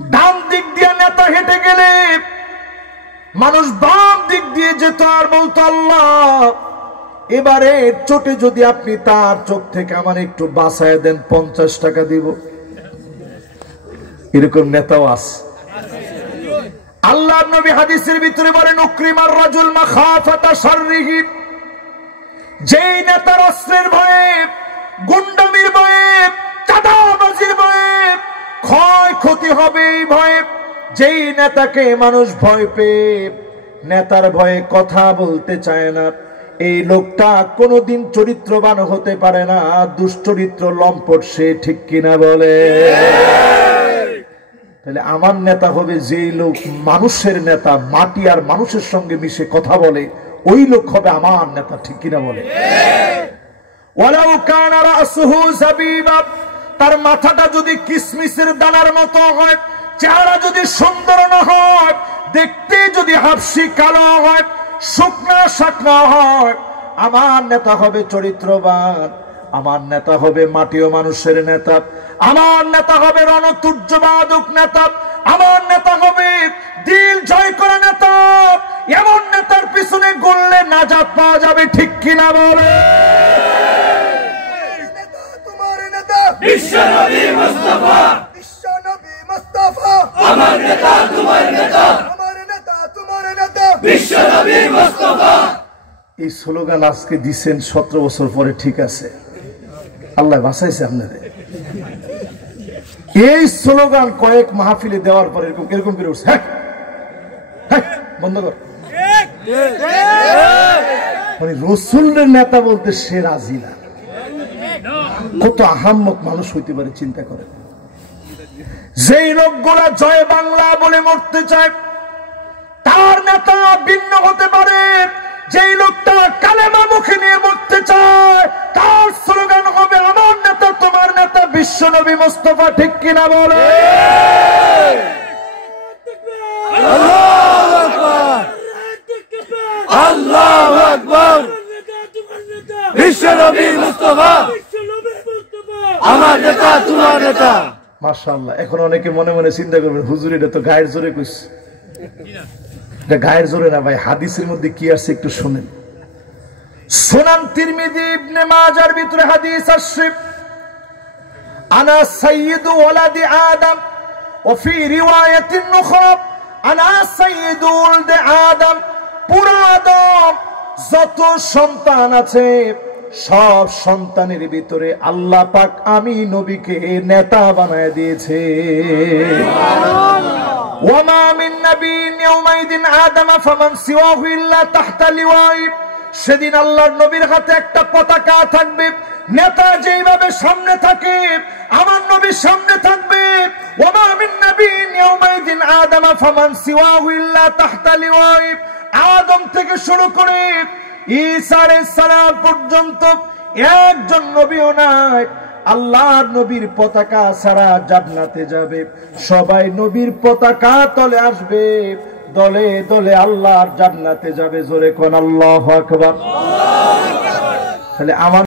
ডান দিক দিয়ে নেতা হেঁটে গেলে মানুষ বাম দিক দিয়ে যেত আর বলতো আল্লাহ এবারে চোটে যদি আপনি তার চোখ থেকে আমার একটু বাঁচায় দেন 50 টাকা দিব। এরকম নেতাও আছে। আল্লাহর নবী হাদিসের ভিতরে বলেন উকরিমার রাজুল মাখাফাতা শাররিহি, যেই নেতার অস্ত্রের ভয়ে, গুন্ডামির ভয়ে, চাঁদাবাজির ভয়ে ক্ষয় ক্ষতি হবে এই ভয়ে, যেই নেতাকে মানুষ ভয় পেয়ে নেতার ভয়ে কথা বলতে চায় না, এই লোকটা কোনোদিন চরিত্রবান হতে পারে না, দুশ্চরিত্র লম্পট সে, ঠিক কিনা বলে? তাহলে আমার নেতা হবে যেই লোক মানুষের নেতা, মাটি আর মানুষের সঙ্গে মিশে কথা বলে, ওই লোক হবে আমার নেতা, ঠিক কিনা বলে? ওয়ালাউ কানা রাসুহু যাবিবা, তার মাথাটা যদি কিসমিসের দানার মতো হয়, চেহারা যদি সুন্দর না হয়, দেখতে যদি হাবশি কালো হয়, শুকনা শাকনা হয়, আমার নেতা হবে চরিত্রবান, আমার নেতা হবে মাটি ও মানুষের নেতা, আমার নেতা হবে রণতুর্যবাদক নেতা, আমার নেতা হবে দিল জয় করা নেতা। এমন নেতার পিছনে গড়লে নাজাত পাওয়া যাবে, ঠিক কিনা বলে? তোমার নেতা বিশ্বনবী মুস্তাফা, বিশ্বনবী মুস্তাফা, আমার নেতা তোমার নেতা, আমার নেতা তোমার নেতা, বিশ্বনবী মুস্তাফা। এই স্লোগান আজকে দিচ্ছেন 17 বছর পরে, ঠিক আছে, আল্লাহ বাঁচাইছে আপনাদের। এই স্লোগান কয়েক মাহফিলে দেওয়ার পর এরকম এরকম করে উঠছে, বন্ধ কর। মানে রসুলের নেতা বলতে সে রাজি না। কত আহাম্মক মানুষ হইতে পারে চিন্তা করে। যেই লোকগুলা জয় বাংলা বলে মরতে চায় তার নেতা ভিন্ন হতে পারে, যেই লোকটা কালেমা মুখে নিয়ে মরতে চায় তার স্লোগান হবে আমার নেতা তোমার নেতা বিশ্বনবী মুস্তাফা, ঠিক কিনা বলে? আল্লাহু আকবার, আল্লাহু আকবার, বিশ্বনবী মুস্তাফা, আমার নেতা তোমার নেতা। মাশাআল্লাহ। এখন অনেকে মনে মনে চিন্তা করবেন হুজুর এটা তো গায়ের জোরে কইছে। এটা গায়ের জোরে না ভাই, হাদিসের মধ্যে কি আছে একটু শুনেন। সুনান তিরমিজি ইবনে মাজার ভিতরে হাদিস আসছে, আনা সাইয়্যিদু ওয়ালাদি আদম, ওয়া ফি রিওয়ায়াতিন উখরা আনা সাইয়্যিদু ওয়ালাদি আদম। পুরো আদম যত সন্তান আছে সব সন্তানের ভিতরে আল্লাহ পাক আমি নবীকে নেতা বানায় দিয়েছে। ওয়ামা মিন নাবিয়্যিন ইয়াওমাইদিন আদম ফামান সিওয়াহু ইল্লা তাহতা লিওয়াই। সেদিন আল্লাহর নবীর হাতে একটা পতাকা থাকবে, নেতা যেইভাবে সামনে থাকে আমার নবীর সামনে থাকবে। ওয়ামা মিন নাবিয়্যিন ইয়াওমাইদিন আদম ফামান সিওয়াহু ইল্লা তাহতা লিওয়াই। আদম থেকে শুরু করে ঈসা আলাইহিস সালাম পর্যন্ত একজন নবীও নাই আল্লাহর নবীর পতাকা ছাড়া জান্নাতে যাবে। সবাই নবীর পতাকা তলে আসবে, দলে দলে আল্লাহর জান্নাতে যাবে। জোরে কোন আল্লাহু আকবার। তাহলে আমার